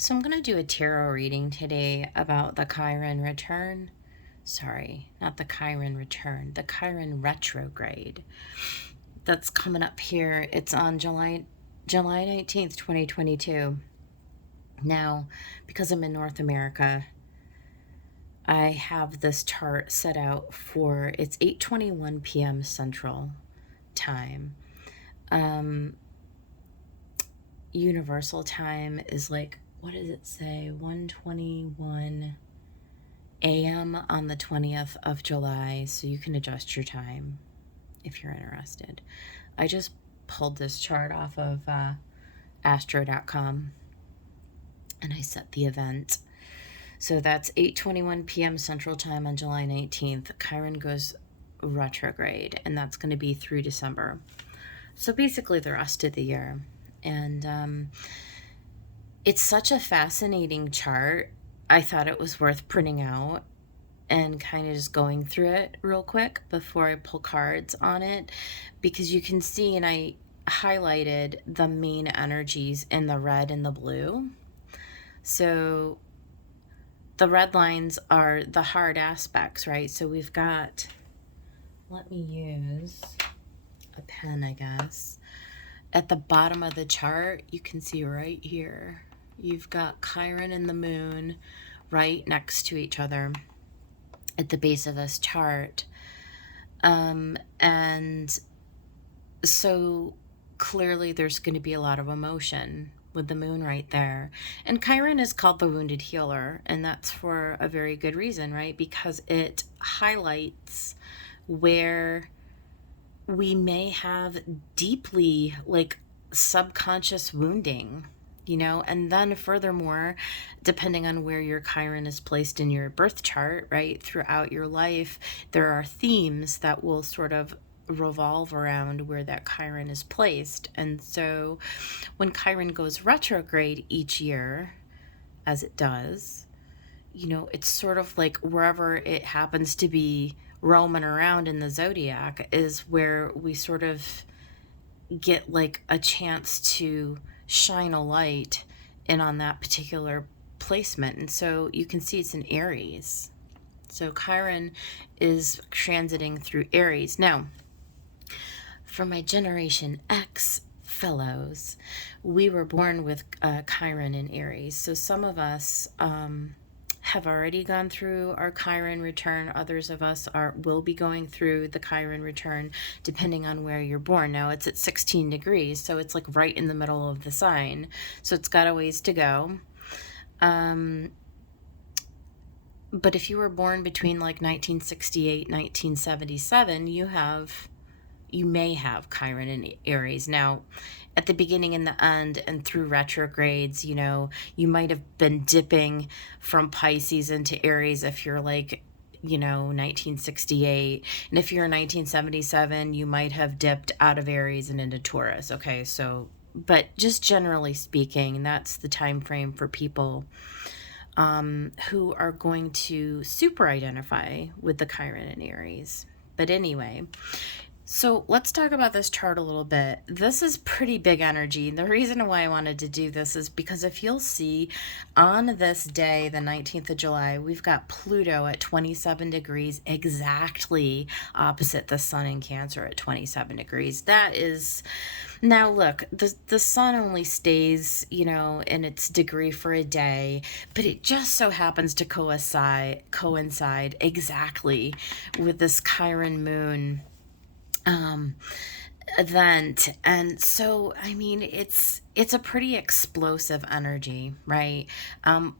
So I'm going to do a tarot reading today about the Chiron return. Sorry, not the Chiron return, the Chiron retrograde. That's coming up here. It's on July 19th, 2022. Now, because I'm in North America, I have this chart set out for it's 8:21 p.m. Central Time. Universal time is like, what does it say? 1:21 a.m. on the 20th of July, so you can adjust your time if you're interested. I just pulled this chart off of astro.com and I set the event. So that's 8:21 p.m. Central Time on July 19th. Chiron goes retrograde, and that's going to be through December. So basically the rest of the year. And it's such a fascinating chart. I thought it was worth printing out and kind of just going through it real quick before I pull cards on it, because you can see, and I highlighted the main energies in the red and the blue. So the red lines are the hard aspects, right? So we've got, let me use a pen, I guess. At the bottom of the chart, you can see right here, you've got Chiron and the moon right next to each other at the base of this chart. And so clearly there's going to be a lot of emotion with the moon right there. And Chiron is called the wounded healer, and that's for a very good reason, right? Because it highlights where we may have deeply subconscious wounding, and then furthermore, depending on where your Chiron is placed in your birth chart, right, throughout your life, there are themes that will sort of revolve around where that Chiron is placed. And so when Chiron goes retrograde each year, as it does, it's sort of like wherever it happens to be roaming around in the zodiac is where we sort of get like a chance to shine a light in on that particular placement. And so you can see it's in Aries. So Chiron is transiting through Aries. Now, for my Generation X fellows, we were born with Chiron in Aries. So some of us have already gone through our Chiron return. Others of us will be going through the Chiron return, depending on where you're born. Now it's at 16 degrees, so it's like right in the middle of the sign. So it's got a ways to go. But if you were born between like 1968, 1977, you may have Chiron in Aries. Now, at the beginning and the end and through retrogrades, you might have been dipping from Pisces into Aries if you're 1968. And if you're 1977, you might have dipped out of Aries and into Taurus. Okay, so, but just generally speaking, that's the time frame for people who are going to super identify with the Chiron in Aries. But anyway, so let's talk about this chart a little bit. This is pretty big energy. The reason why I wanted to do this is because if you'll see on this day, the 19th of July, we've got Pluto at 27 degrees, exactly opposite the sun in Cancer at 27 degrees. That is, now look, the sun only stays, in its degree for a day, but it just so happens to coincide exactly with this Chiron moon event. And so, I mean, it's a pretty explosive energy, right?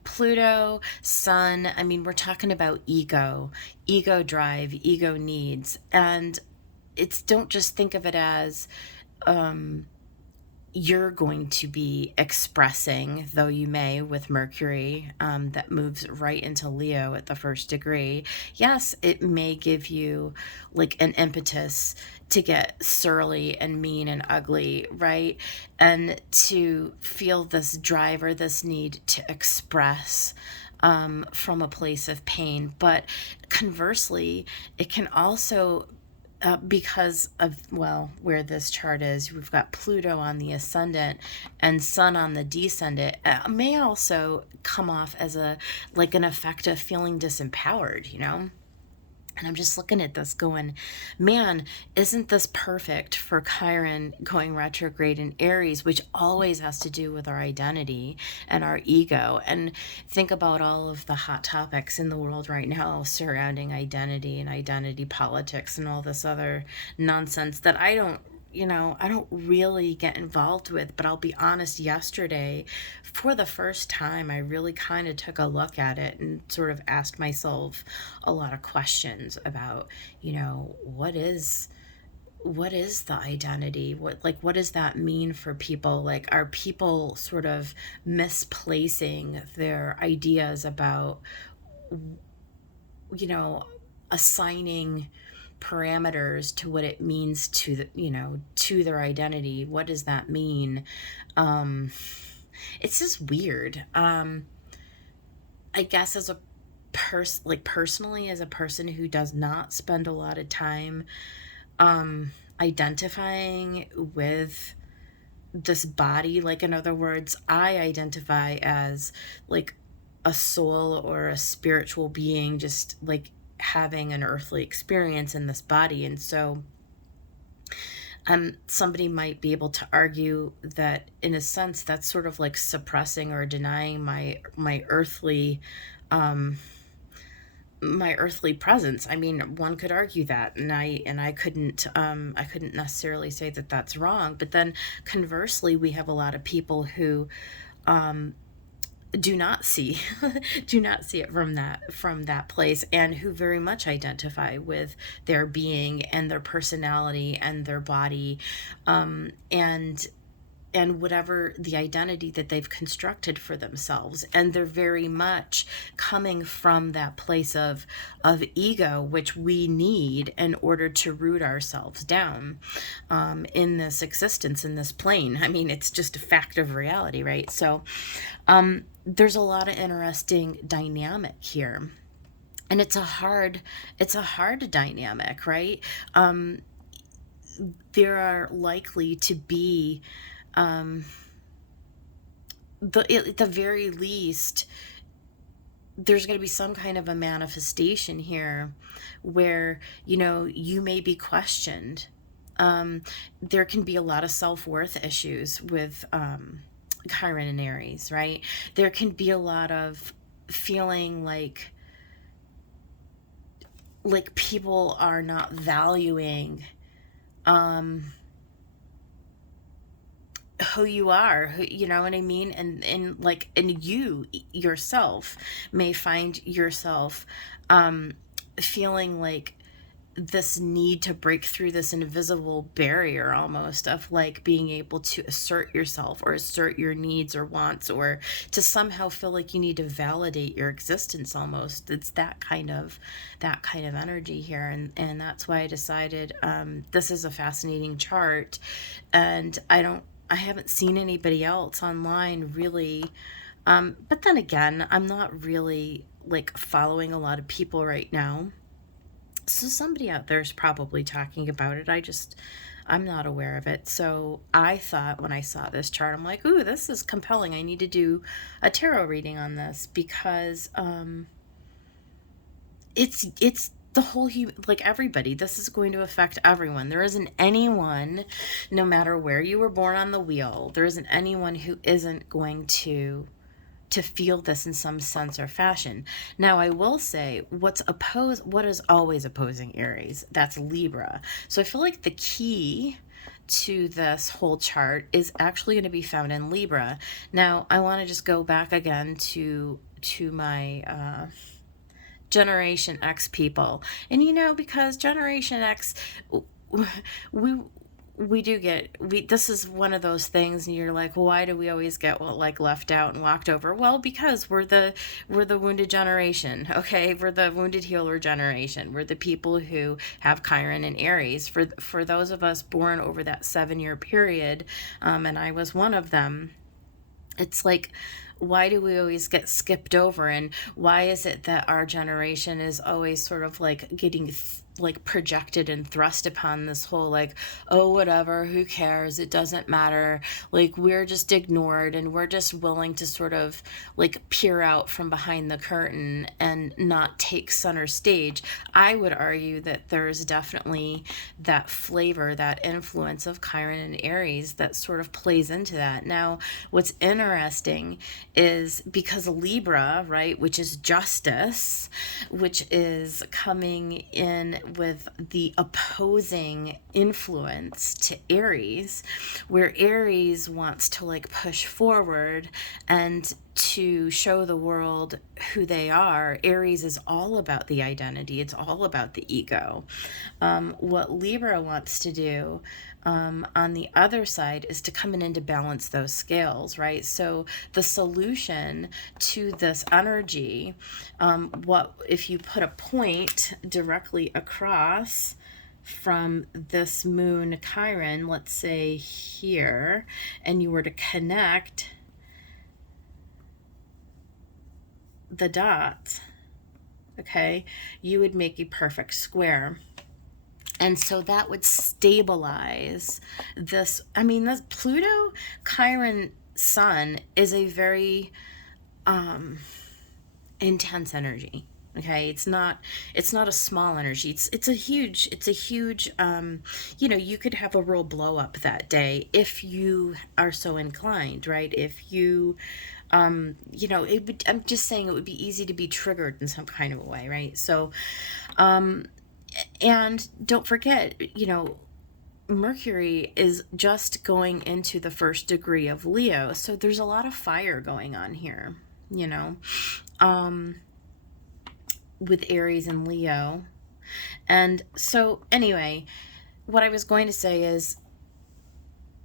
Pluto, sun, I mean, we're talking about ego drive, ego needs. And don't just think of it as, you're going to be expressing, though you may, with Mercury that moves right into Leo at the first degree. Yes, it may give you like an impetus to get surly and mean and ugly, right? And to feel this drive or this need to express from a place of pain. But conversely, it can also because of, well, where this chart is, we've got Pluto on the ascendant and Sun on the descendant. May also come off as a, like, an effect of feeling disempowered, you know? And I'm just looking at this going, man, isn't this perfect for Chiron going retrograde in Aries, which always has to do with our identity and our ego. And think about all of the hot topics in the world right now surrounding identity and identity politics and all this other nonsense that I don't really get involved with. But I'll be honest, yesterday, for the first time, I really kind of took a look at it and sort of asked myself a lot of questions about, what is the identity? What does that mean for people? Like, are people sort of misplacing their ideas about, assigning parameters to what it means to to their identity? What does that mean? It's just weird. I guess as a personally, as a person who does not spend a lot of time identifying with this body, like, in other words, I identify as like a soul or a spiritual being, just like having an earthly experience in this body. And so somebody might be able to argue that in a sense that's sort of like suppressing or denying my earthly presence. I mean, one could argue that, and I couldn't necessarily say that that's wrong. But then conversely, we have a lot of people who do not see it from that place, and who very much identify with their being and their personality and their body, and whatever the identity that they've constructed for themselves. And they're very much coming from that place of ego, which we need in order to root ourselves down in this existence, in this plane. I mean, it's just a fact of reality, right? So there's a lot of interesting dynamic here. And it's a hard dynamic, right? There are likely to be, at the very least, there's going to be some kind of a manifestation here where, you may be questioned. There can be a lot of self-worth issues with Chiron and Aries, right? There can be a lot of feeling like people are not valuing who you are, you know what I mean? And you yourself may find yourself feeling like this need to break through this invisible barrier, almost, of like being able to assert yourself or assert your needs or wants, or to somehow feel like you need to validate your existence. Almost, it's that kind of energy here. And that's why I decided this is a fascinating chart. And I haven't seen anybody else online really, but then again, I'm not really like following a lot of people right now. So somebody out there is probably talking about it. I'm not aware of it. So I thought, when I saw this chart, I'm like, ooh, this is compelling. I need to do a tarot reading on this, because it's the whole like everybody. This is going to affect everyone. There isn't anyone, no matter where you were born on the wheel, there isn't anyone who isn't going to feel this in some sense or fashion. Now, I will say, what is always opposing Aries? That's Libra. So I feel like the key to this whole chart is actually going to be found in Libra. Now, I want to just go back again to my Generation X people. And because Generation X, we do get, this is one of those things, and you're like, well, why do we always get left out and walked over? Well, because we're the wounded generation, okay? We're the wounded healer generation. We're the people who have Chiron and Aries. For those of us born over that 7-year period, and I was one of them, it's like, why do we always get skipped over? And why is it that our generation is always sort of like getting like projected and thrust upon this whole like, oh, whatever, who cares, it doesn't matter, like we're just ignored and we're just willing to sort of like peer out from behind the curtain and not take center stage. I would argue that there's definitely that flavor, that influence of Chiron and Aries that sort of plays into that. Now, what's interesting is because Libra, right, which is justice, which is coming in with the opposing influence to Aries, where Aries wants to like push forward and to show the world who they are. Aries is all about the identity, it's all about the ego. What Libra wants to do on the other side is to come in and to balance those scales, right? So the solution to this energy, what if you put a point directly across from this moon Chiron, let's say here, and you were to connect the dots, okay, you would make a perfect square. And so that would stabilize this. I mean, this Pluto Chiron Sun is a very intense energy. Okay, it's not a small energy. It's a huge you know, you could have a real blow up that day if you are so inclined, right? If you you know, I'm just saying it would be easy to be triggered in some kind of a way, right? So and don't forget, you know, Mercury is just going into the first degree of Leo, so there's a lot of fire going on here, you know, with Aries and Leo. And so anyway, what I was going to say is,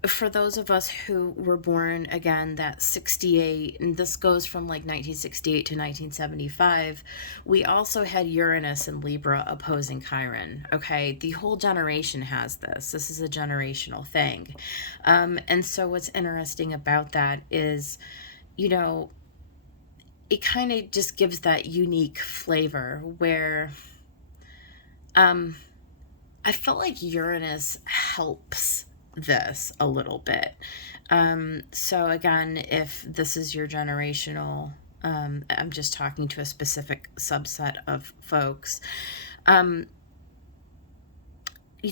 for those of us who were born, again, that 68, and this goes from like 1968 to 1975, we also had Uranus and Libra opposing Chiron. Okay, the whole generation has this. This is a generational thing. And so what's interesting about that is, you know, it kind of just gives that unique flavor where I felt like Uranus helps this a little bit. So again, if this is your generational, I'm just talking to a specific subset of folks, you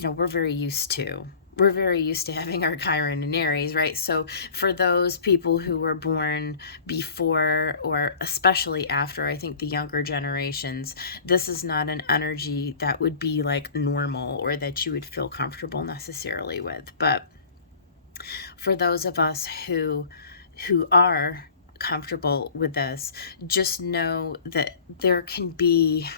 know, we're very used to having our Chiron and Aries, right? So for those people who were born before, or especially after, I think the younger generations, this is not an energy that would be like normal or that you would feel comfortable necessarily with. But for those of us who are comfortable with this, just know that there can be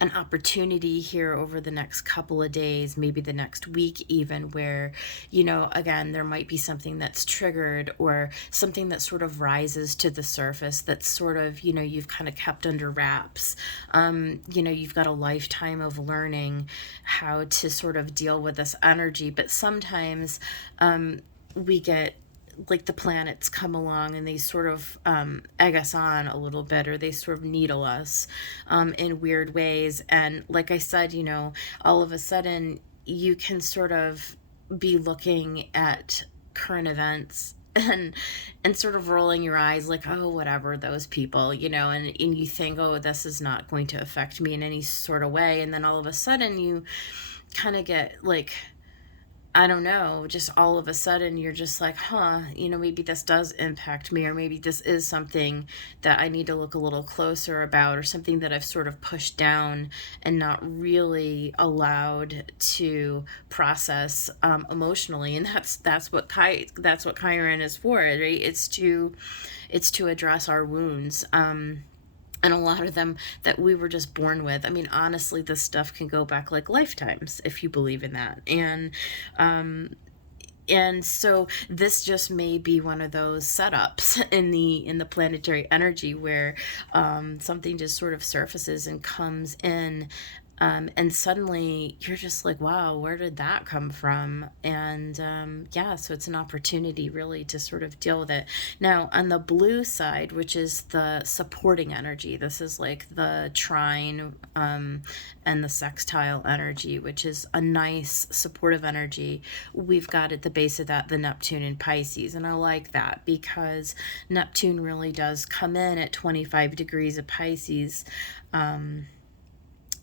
an opportunity here over the next couple of days, maybe the next week even, where, you know, again, there might be something that's triggered or something that sort of rises to the surface that's sort of, you know, you've kind of kept under wraps. You know, you've got a lifetime of learning how to sort of deal with this energy, but sometimes we get like the planets come along and they sort of egg us on a little bit, or they sort of needle us in weird ways. And like I said, you know, all of a sudden you can sort of be looking at current events and sort of rolling your eyes like, oh, whatever, those people, you know, and you think, oh, this is not going to affect me in any sort of way. And then all of a sudden you kind of get like, I don't know, just all of a sudden you're just like, huh, you know, maybe this does impact me, or maybe this is something that I need to look a little closer about, or something that I've sort of pushed down and not really allowed to process emotionally. And that's what Chiron is for, right? It's to address our wounds. And a lot of them that we were just born with. I mean, honestly, this stuff can go back like lifetimes if you believe in that. And so this just may be one of those setups in the planetary energy where something just sort of surfaces and comes in And suddenly you're just like, wow, where did that come from? And yeah, so it's an opportunity really to sort of deal with it. Now, on the blue side, which is the supporting energy, this is like the trine and the sextile energy, which is a nice supportive energy. We've got at the base of that the Neptune in Pisces. And I like that because Neptune really does come in at 25 degrees of Pisces.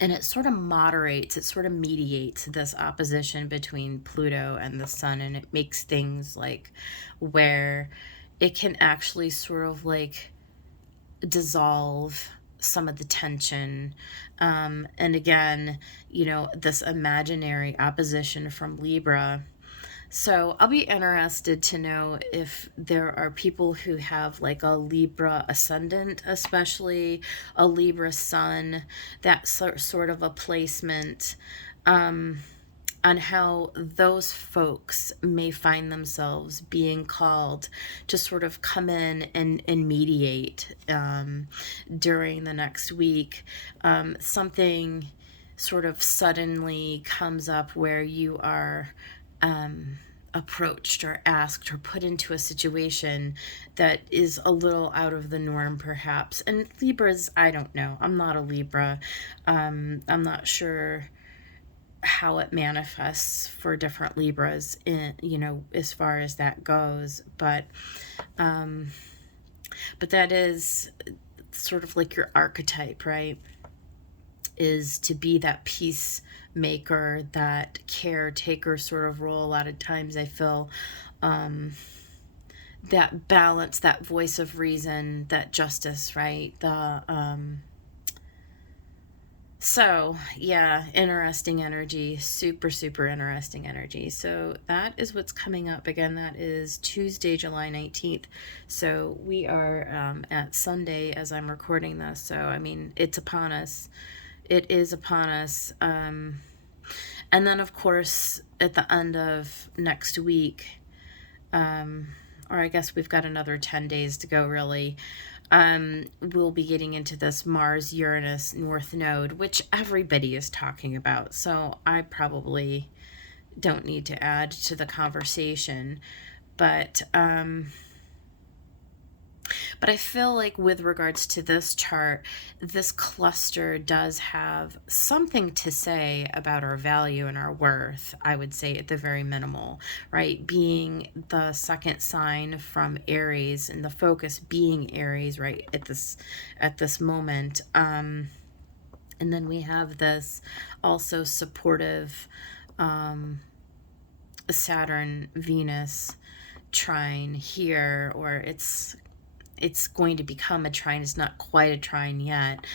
And it sort of moderates, it sort of mediates this opposition between Pluto and the sun, and it makes things like where it can actually sort of like dissolve some of the tension. And again, you know, this imaginary opposition from Libra. So I'll be interested to know if there are people who have like a Libra ascendant, especially a Libra sun, that sort of a placement, on how those folks may find themselves being called to sort of come in and mediate during the next week. Something sort of suddenly comes up where you are approached or asked or put into a situation that is a little out of the norm, perhaps. And Libras, I don't know. I'm not a Libra. I'm not sure how it manifests for different Libras in, you know, as far as that goes. But that is sort of like your archetype, right? Is to be that peacemaker, that caretaker sort of role. A lot of times I feel that balance, that voice of reason, that justice, right? So yeah, interesting energy, super interesting energy. So that is what's coming up. Again, that is Tuesday, July 19th. So we are at Sunday as I'm recording this. So I mean, it's upon us. It is upon us. And then, of course, at the end of next week, or I guess we've got another 10 days to go, really, we'll be getting into this Mars-Uranus North Node, which everybody is talking about. So I probably don't need to add to the conversation. But I feel like with regards to this chart, this cluster does have something to say about our value and our worth, I would say at the very minimal, right? Being the second sign from Aries and the focus being Aries, right, at this moment. And then we have this also supportive Saturn Venus trine here, or it's going to become a trine. It's not quite a trine yet.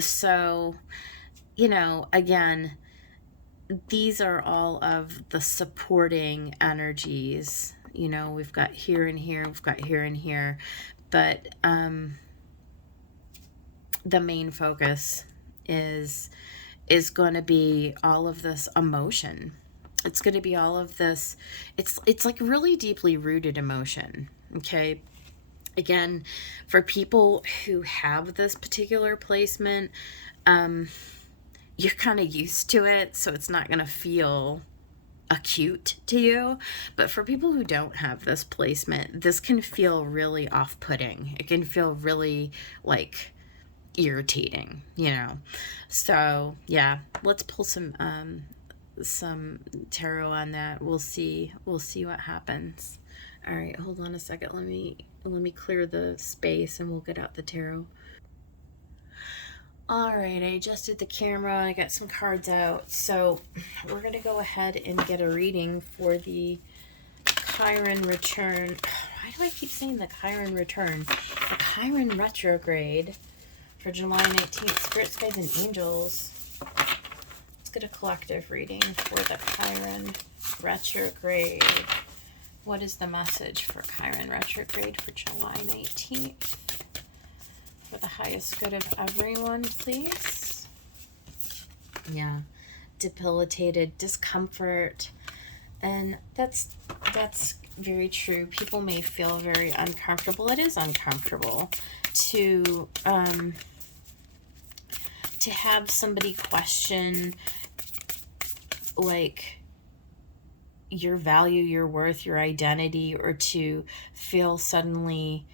So, you know, again, these are all of the supporting energies. You know, we've got here and here, we've got here and here, but the main focus is going to be all of this emotion. It's going to be all of this. It's like really deeply rooted emotion. Okay. Again, for people who have this particular placement, you're kind of used to it, so it's not going to feel acute to you. But for people who don't have this placement, this can feel really off-putting. It can feel really like irritating, you know. So yeah, let's pull some tarot on that. We'll see what happens. All right, hold on a second. Let me clear the space and we'll get out the tarot. All right, I adjusted the camera. I got some cards out. So we're going to go ahead and get a reading for the Chiron return. Why do I keep saying the Chiron return? The Chiron retrograde for July 19th. Spirits, guides, and angels. Let's get a collective reading for the Chiron retrograde. What is the message for Chiron retrograde for July 19th? For the highest good of everyone, please. Yeah, debilitated, discomfort. And that's very true. People may feel very uncomfortable. It is uncomfortable to to have somebody question, like, your value, your worth, your identity, or to feel suddenly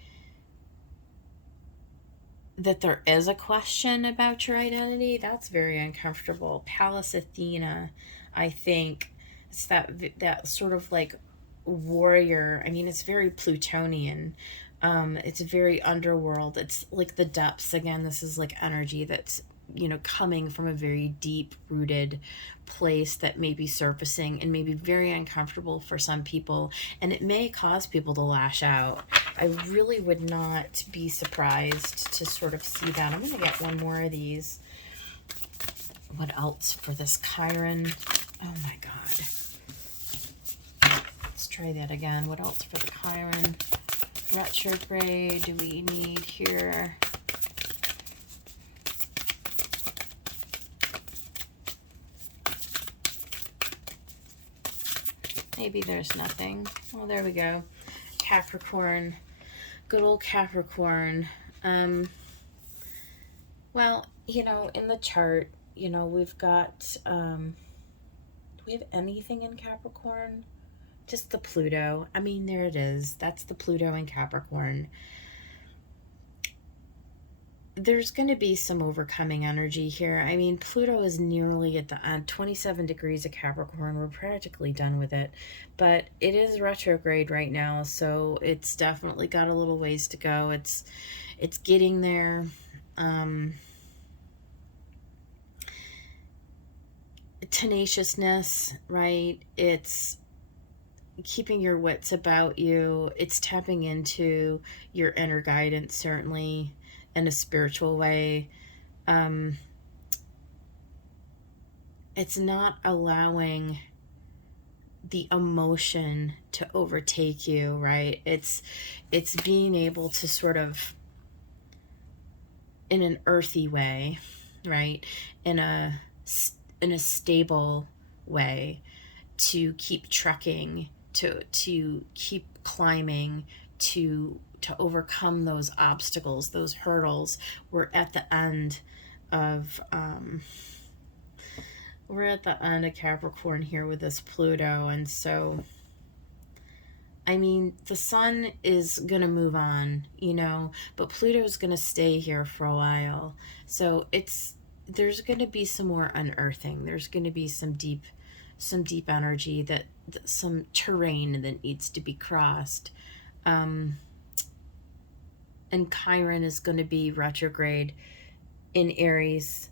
that there is a question about your identity, that's very uncomfortable. Pallas Athena, I think, it's that sort of like warrior. I mean, it's very Plutonian. It's very underworld. It's like the depths. Again, this is like energy that's, coming from a very deep rooted place that may be surfacing and may be very uncomfortable for some people, and it may cause people to lash out. I really would not be surprised to sort of see that. I'm going to get one more of these. What else for this Chiron? Oh my God. Let's try that again. What else for the Chiron? Retrograde do we need here? Maybe there's nothing. Well, there we go. Capricorn. Good old Capricorn. Well, in the chart, we've got, do we have anything in Capricorn? Just the Pluto. I mean, there it is. That's the Pluto in Capricorn. There's going to be some overcoming energy here. I mean, Pluto is nearly at the end, 27 degrees of Capricorn. We're practically done with it. But it is retrograde right now, so it's definitely got a little ways to go. It's getting there. Tenaciousness, right? It's keeping your wits about you. It's tapping into your inner guidance, certainly, in a spiritual way. It's not allowing the emotion to overtake you, right? It's being able to sort of, in an earthy way, right? In a stable way, to keep trekking, to keep climbing, to overcome those obstacles, those hurdles. We're at the end of Capricorn here with this Pluto, and so I mean, the sun is gonna move on, but Pluto's gonna stay here for a while. So there's gonna be some more unearthing. There's gonna be some deep energy, that some terrain that needs to be crossed. And Chiron is going to be retrograde in Aries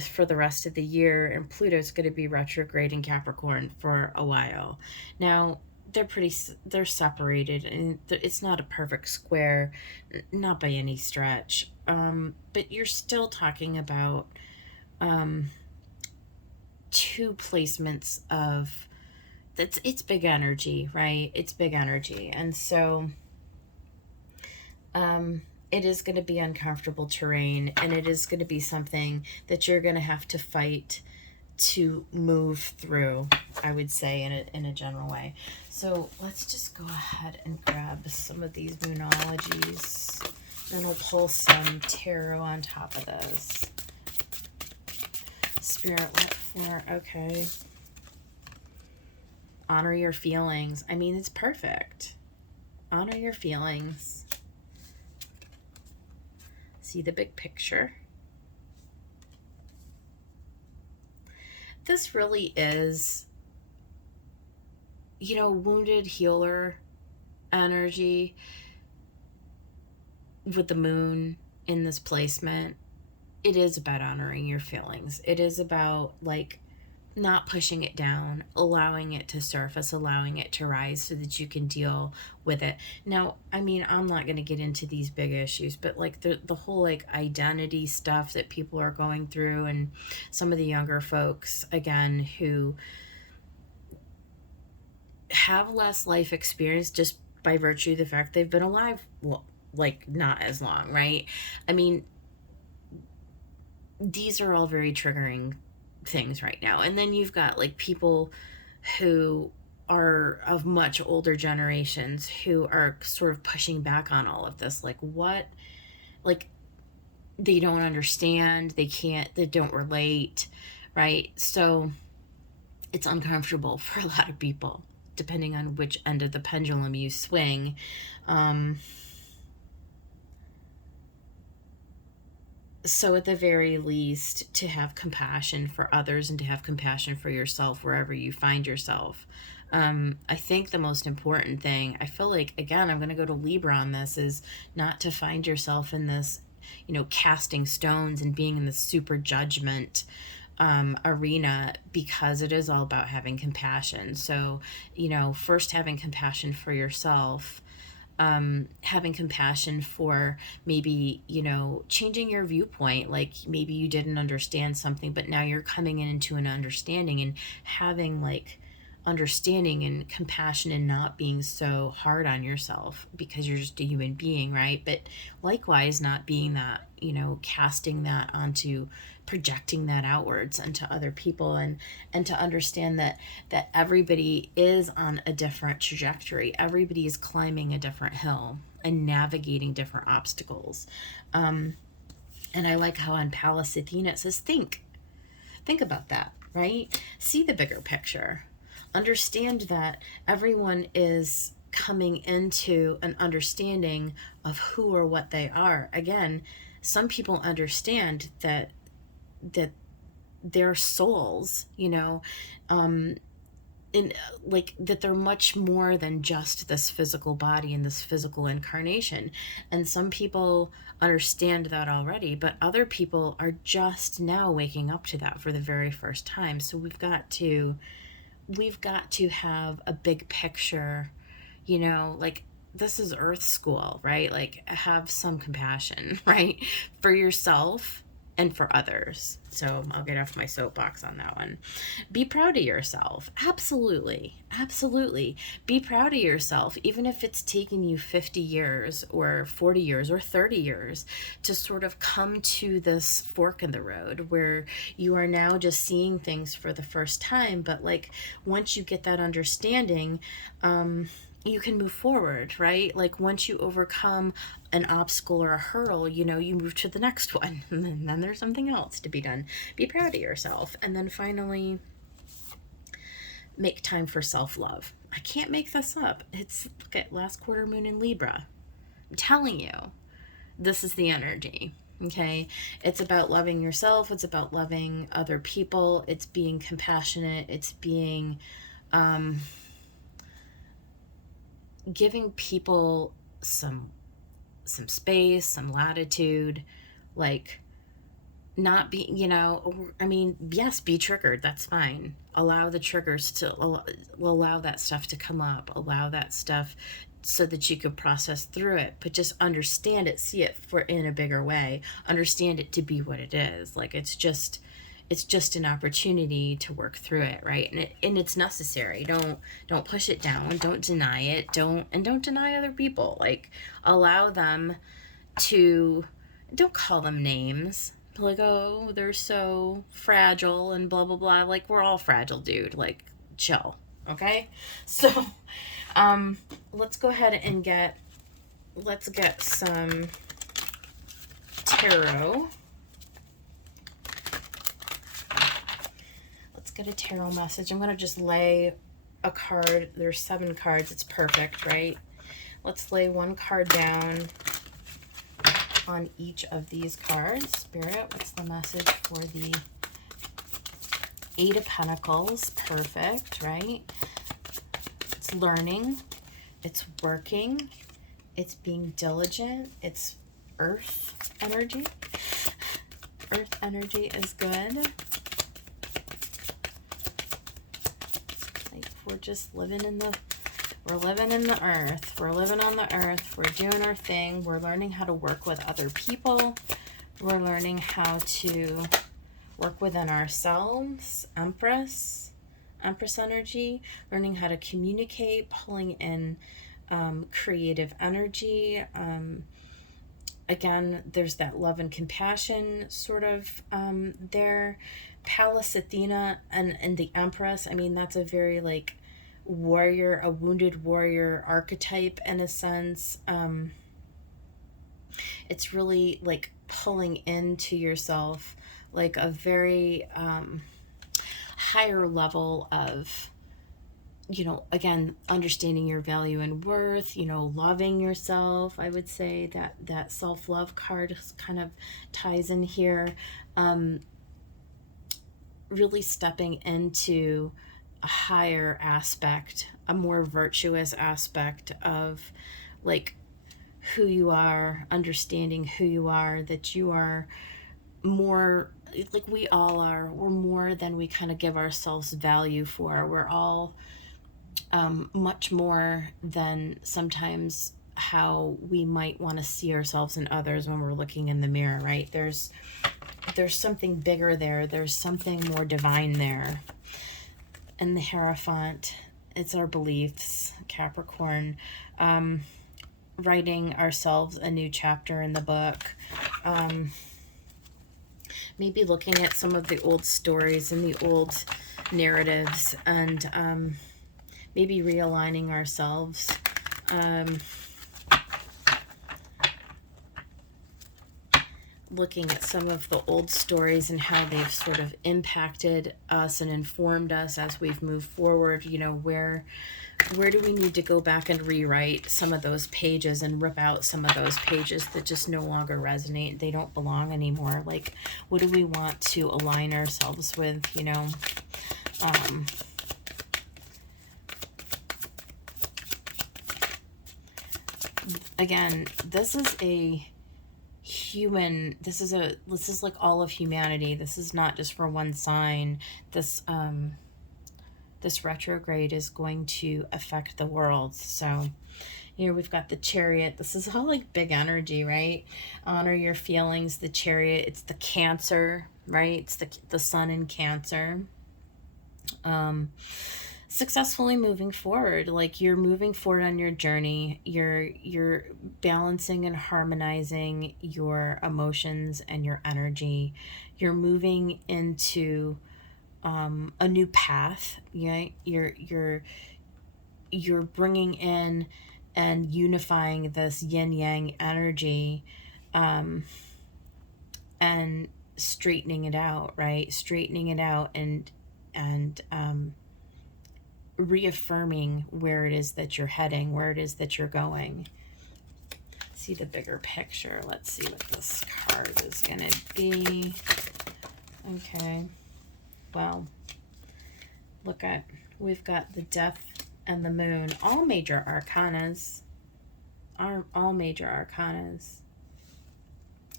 for the rest of the year, and Pluto's going to be retrograde in Capricorn for a while. Now, they're separated, and it's not a perfect square, not by any stretch. But you're still talking about two placements of it's big energy, right? It's big energy, and so it is going to be uncomfortable terrain, and it is going to be something that you're going to have to fight to move through, I would say, in a general way. So let's just go ahead and grab some of these moonologies, and we'll pull some tarot on top of this. Spirit, what for? Okay. Honor your feelings. I mean, it's perfect. Honor your feelings. See the big picture. This really is, wounded healer energy with the moon in this placement. It is about honoring your feelings. It is about, like, not pushing it down, allowing it to surface, allowing it to rise so that you can deal with it. Now, I mean, I'm not going to get into these big issues, but like the whole like identity stuff that people are going through, and some of the younger folks, again, who have less life experience just by virtue of the fact they've been alive, well, like, not as long, right? I mean, these are all very triggering things right now. And then you've got like people who are of much older generations who are sort of pushing back on all of this. Like, what? Like, they don't understand, they don't relate, right? So it's uncomfortable for a lot of people, depending on which end of the pendulum you swing. So at the very least, to have compassion for others and to have compassion for yourself wherever you find yourself. I think the most important thing, I feel like, again, I'm going to go to Libra on this, is not to find yourself in this, casting stones and being in this super judgment arena, because it is all about having compassion. So, first having compassion for yourself, having compassion for maybe, changing your viewpoint. Like maybe you didn't understand something, but now you're coming into an understanding, and having like understanding and compassion, and not being so hard on yourself because you're just a human being, right? But likewise, not being that, casting that onto, projecting that outwards into other people, and to understand that everybody is on a different trajectory. Everybody is climbing a different hill and navigating different obstacles. And I like how on Pallas Athena it says think about that, right? See the bigger picture. Understand that everyone is coming into an understanding of who or what they are. Again, some people understand that their souls, in like that they're much more than just this physical body and this physical incarnation. And some people understand that already, but other people are just now waking up to that for the very first time. So we've got to have a big picture, like this is Earth School, right? Like have some compassion, right? For yourself and for others. So I'll get off my soapbox on that one. Be proud of yourself. Absolutely. Absolutely. Be proud of yourself, even if it's taken you 50 years or 40 years or 30 years to sort of come to this fork in the road where you are now just seeing things for the first time. But like once you get that understanding, you can move forward, right? Like once you overcome an obstacle or a hurdle, you move to the next one, and then there's something else to be done. Be proud of yourself. And then finally, make time for self-love. I can't make this up. It's, look at last quarter moon in Libra. I'm telling you, this is the energy. Okay, it's about loving yourself, it's about loving other people, it's being compassionate, it's being giving people some space, some latitude, like not be, yes, be triggered, that's fine. Allow the triggers to allow that stuff to come up, allow that stuff so that you could process through it, but just understand it, see it for in a bigger way, understand it to be what it is. Like it's just an opportunity to work through it, right? And it's necessary. Don't push it down, don't deny it, don't deny other people. Like allow them to, don't call them names like, oh, they're so fragile and blah blah blah. Like we're all fragile, dude. Like chill. Okay, so let's go ahead and get some tarot. Get a tarot message. I'm going to just lay a card. There's 7 cards. It's perfect, right? Let's lay one card down on each of these cards. Spirit, what's the message for the 8 of Pentacles? Perfect, right? It's learning. It's working. It's being diligent. It's earth energy. Earth energy is good. We're just living in the earth. We're living on the earth. We're doing our thing. We're learning how to work with other people. We're learning how to work within ourselves. Empress energy. Learning how to communicate, pulling in creative energy. Again, there's that love and compassion sort of there. Pallas Athena and the Empress, I mean, that's a very like warrior, a wounded warrior archetype in a sense. It's really like pulling into yourself like a very higher level of, again, understanding your value and worth, loving yourself. I would say that self-love card kind of ties in here. Really stepping into a higher aspect, a more virtuous aspect of like who you are, understanding who you are, that you are more, like we all are, we're more than we kind of give ourselves value for. We're all much more than sometimes how we might want to see ourselves and others when we're looking in the mirror, right? There's something bigger there. There's something more divine there. And the Hierophant, it's our beliefs, Capricorn. Writing ourselves a new chapter in the book. Maybe looking at some of the old stories and the old narratives, and maybe realigning ourselves. Looking at some of the old stories and how they've sort of impacted us and informed us as we've moved forward. Where do we need to go back and rewrite some of those pages and rip out some of those pages that just no longer resonate? They don't belong anymore. Like, what do we want to align ourselves with, again, this is a human, this is like all of humanity. This is not just for one sign. This retrograde is going to affect the world. So here we've got the Chariot. This is all like big energy, right? Honor your feelings. The Chariot, it's the Cancer, right? It's the sun in Cancer. Successfully moving forward, like you're moving forward on your journey. You're balancing and harmonizing your emotions and your energy. You're moving into a new path. You're bringing in and unifying this yin yang energy, and straightening it out, right? Straightening it out and reaffirming where it is that you're heading, where it is that you're going. See the bigger picture. Let's see what this card is going to be. Okay. Well, we've got the Death and the Moon, all major arcanas. All major arcanas.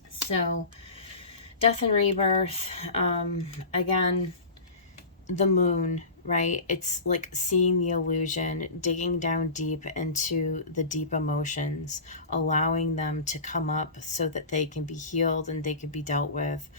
So, death and rebirth. Again, the Moon, right? It's like seeing the illusion, digging down deep into the deep emotions, allowing them to come up so that they can be healed and they can be dealt with.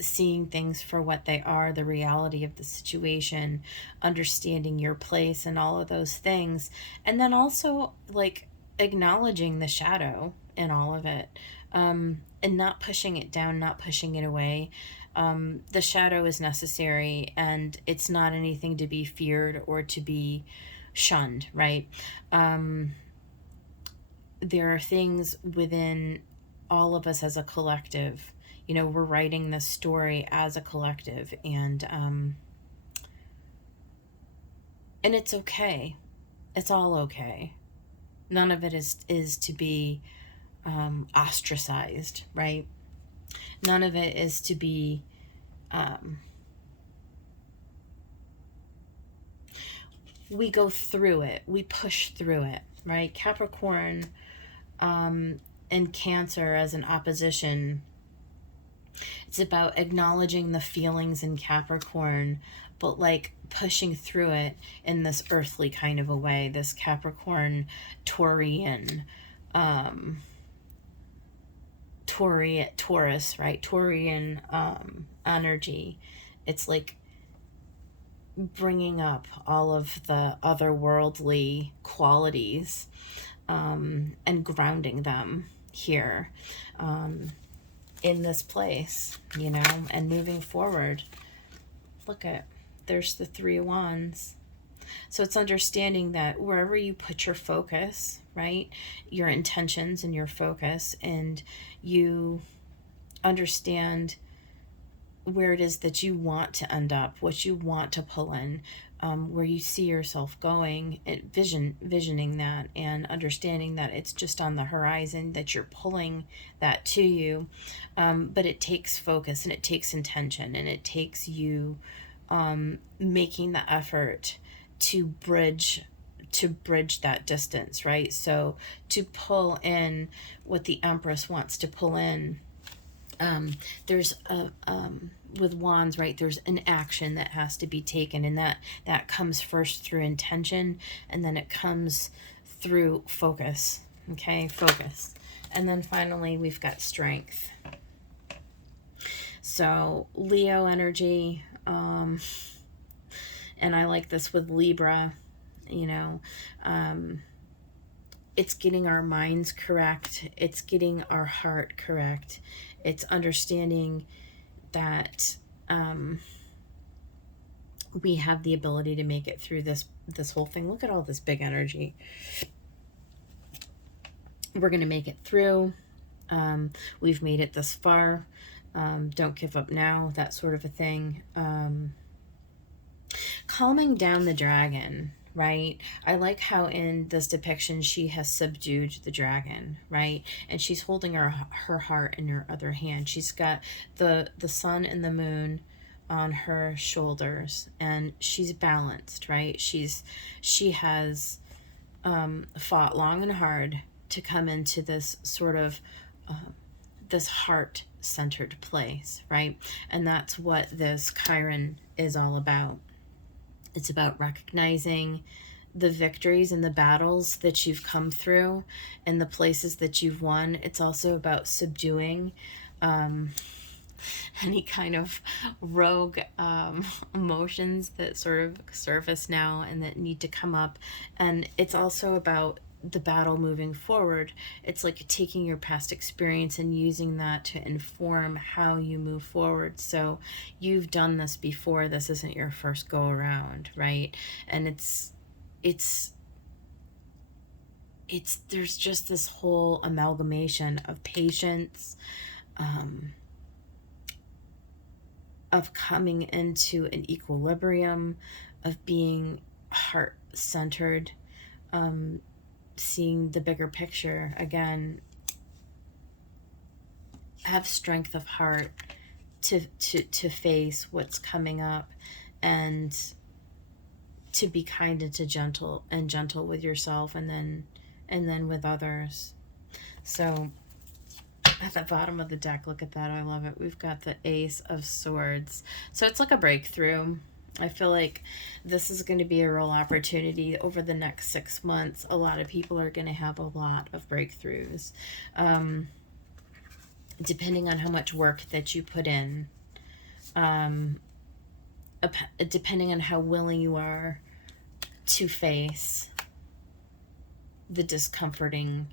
Seeing things for what they are, the reality of the situation, understanding your place and all of those things. And then also like acknowledging the shadow in all of it, and not pushing it down, not pushing it away. The shadow is necessary, and it's not anything to be feared or to be shunned, right? There are things within all of us as a collective. We're writing this story as a collective, and it's okay. It's all okay. None of it is to be ostracized, right? None of it is to be we go through it, we push through it, right? Capricorn and Cancer as an opposition, it's about acknowledging the feelings in Capricorn, but like pushing through it in this earthly kind of a way, this Capricorn Taurian Taurus, right? Taurian energy. It's like bringing up all of the otherworldly qualities, and grounding them here, in this place, and moving forward. There's the Three of Wands. So it's understanding that wherever you put your focus, right, your intentions and your focus, and you understand where it is that you want to end up, what you want to pull in, where you see yourself going, visioning that and understanding that it's just on the horizon, that you're pulling that to you. But it takes focus and it takes intention and it takes you making the effort to bridge that distance, right? So to pull in what the Empress wants to pull in, there's a with wands, right, there's an action that has to be taken, and that comes first through intention, and then it comes through focus. Okay, focus. And then finally we've got strength. So Leo energy, and I like this with Libra, you know, it's getting our minds correct, it's getting our heart correct, it's understanding that we have the ability to make it through this whole thing. Look at all this big energy. We're going to make it through. We've made it this far. Don't give up now, that sort of a thing. Calming down the dragon, right? I like how in this depiction she has subdued the dragon, right? And she's holding her heart in her other hand. She's got the sun and the moon on her shoulders, and she's balanced, right? She has fought long and hard to come into this sort of this heart-centered place, right? And that's what this Chiron is all about. It's about recognizing the victories and the battles that you've come through and the places that you've won. It's also about subduing any kind of rogue emotions that sort of surface now and that need to come up. And it's also about the battle moving forward. It's like taking your past experience and using that to inform how you move forward. So you've done this before. This isn't your first go around, right? And it's there's just this whole amalgamation of patience, of coming into an equilibrium, of being heart-centered, seeing the bigger picture. Again, have strength of heart to face what's coming up, and to be kind and gentle with yourself, and then with others. So at the bottom of the deck, look at that, I love it, we've got the Ace of Swords. So it's like a breakthrough. I feel like this is going to be a real opportunity over the next 6 months. A lot of people are going to have a lot of breakthroughs, depending on how much work that you put in, depending on how willing you are to face the discomforting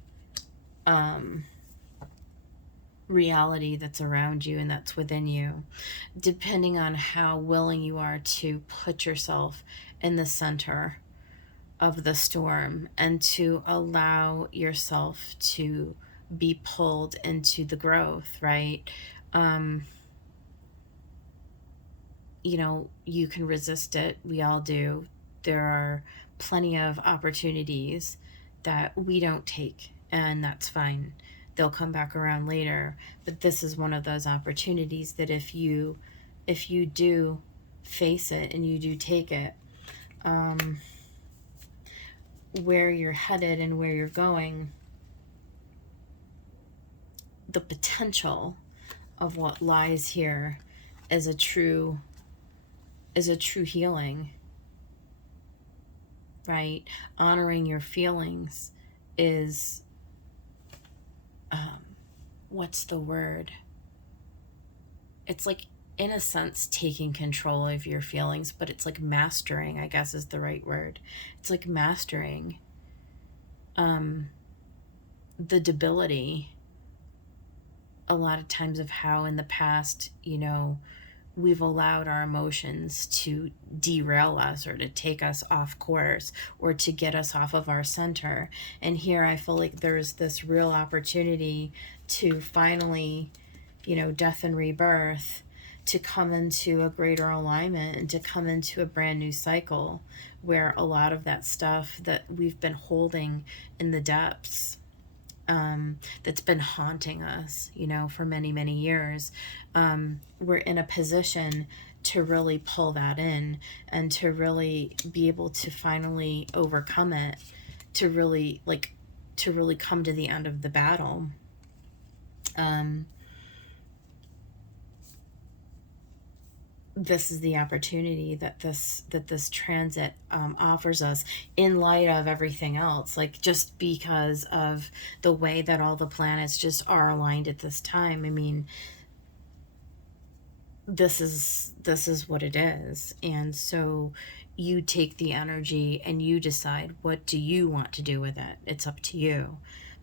reality that's around you and that's within you, depending on how willing you are to put yourself in the center of the storm and to allow yourself to be pulled into the growth, right? You know, you can resist it. We all do. There are plenty of opportunities that we don't take, and that's fine. They'll come back around later. But this is one of those opportunities that if you do face it and you do take it, where you're headed and where you're going, the potential of what lies here is a true healing, right? Honoring your feelings is, what's the word? It's like, in a sense, taking control of your feelings, but it's like mastering, I guess is the right word. It's like mastering the debility a lot of times of how in the past, you know, we've allowed our emotions to derail us or to take us off course or to get us off of our center. And here I feel like there's this real opportunity to finally death and rebirth, to come into a greater alignment and to come into a brand new cycle where a lot of that stuff that we've been holding in the depths, that's been haunting us, for many, many years, we're in a position to really pull that in and to really be able to finally overcome it, to really come to the end of the battle. This is the opportunity that this transit offers us, in light of everything else, like, just because of the way that all the planets just are aligned at this time. I mean, this is what it is. And so you take the energy and you decide, what do you want to do with it? It's up to you.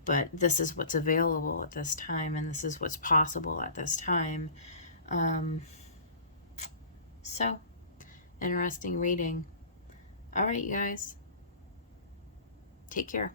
But this is what's available at this time, and this is what's possible at this time. So, interesting reading. All right, you guys. Take care.